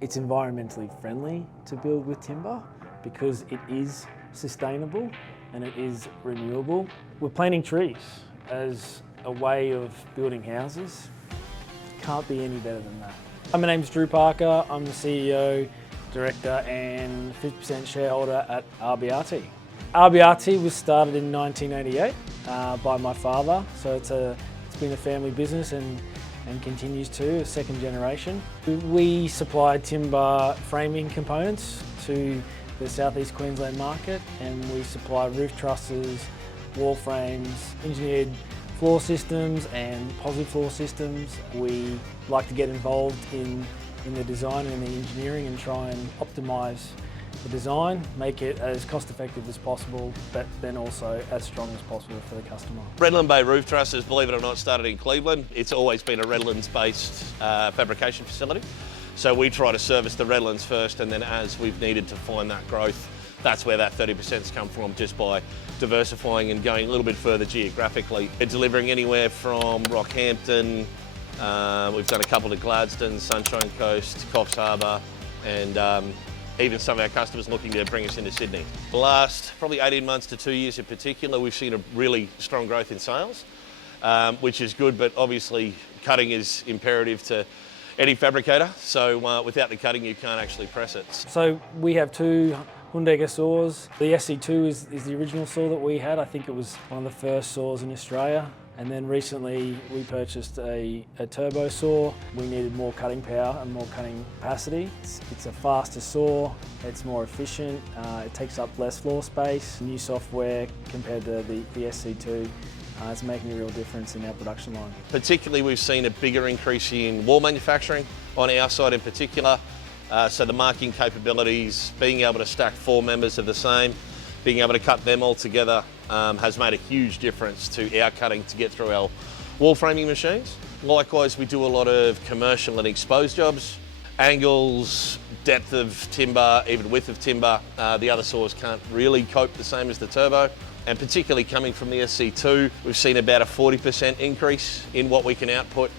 It's environmentally friendly to build with timber because it is sustainable and it is renewable. We're planting trees as a way of building houses. Can't be any better than that. My name's Drew Parker. I'm the CEO, Director and 50% shareholder at RBRT. RBRT was started in 1988 by my father, so it's been a family business and continues to, a second generation. We supply timber framing components to the South East Queensland market, and we supply roof trusses, wall frames, engineered floor systems and posi floor systems. We like to get involved in the design and the engineering and try and optimise the design, make it as cost effective as possible, but then also as strong as possible for the customer. Redland Bay roof trusses, believe it or not, started in Cleveland. It's always been a Redlands-based fabrication facility. So we try to service the Redlands first, and then as we've needed to find that growth, that's where that 30%'s come from, just by diversifying and going a little bit further geographically. We're delivering anywhere from Rockhampton, we've done a couple to Gladstone, Sunshine Coast, Coffs Harbour, and even some of our customers looking to bring us into Sydney. The last probably 18 months to 2 years in particular, we've seen a really strong growth in sales, which is good, but obviously cutting is imperative to any fabricator. So without the cutting, you can't actually press it. So we have two Hundegger saws. The SC2 is the original saw that we had. I think it was one of the first saws in Australia. And then recently we purchased a turbo saw. We needed more cutting power and more cutting capacity. It's a faster saw, it's more efficient, it takes up less floor space. New software compared to the SC2 is making a real difference in our production line. Particularly, we've seen a bigger increase in wall manufacturing on our side in particular. So the marking capabilities, being able to stack 4 members of the same, being able to cut them all together has made a huge difference to our cutting to get through our wall framing machines. Likewise, we do a lot of commercial and exposed jobs, angles, depth of timber, even width of timber. The other saws can't really cope the same as the turbo. And particularly coming from the SC2, we've seen about a 40% increase in what we can output,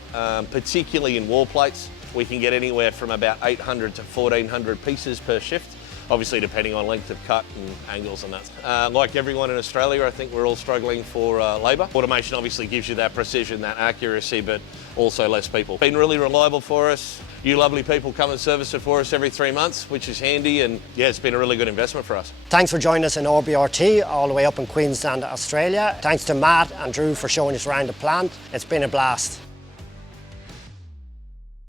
particularly in wall plates. We can get anywhere from about 800 to 1400 pieces per shift, obviously depending on length of cut and angles and that. Like everyone in Australia, I think we're all struggling for labour. Automation obviously gives you that precision, that accuracy, but also less people. Been really reliable for us. You lovely people come and service it for us every 3 months, which is handy, and yeah, it's been a really good investment for us. Thanks for joining us in RBRT, all the way up in Queensland, Australia. Thanks to Matt and Drew for showing us around the plant. It's been a blast.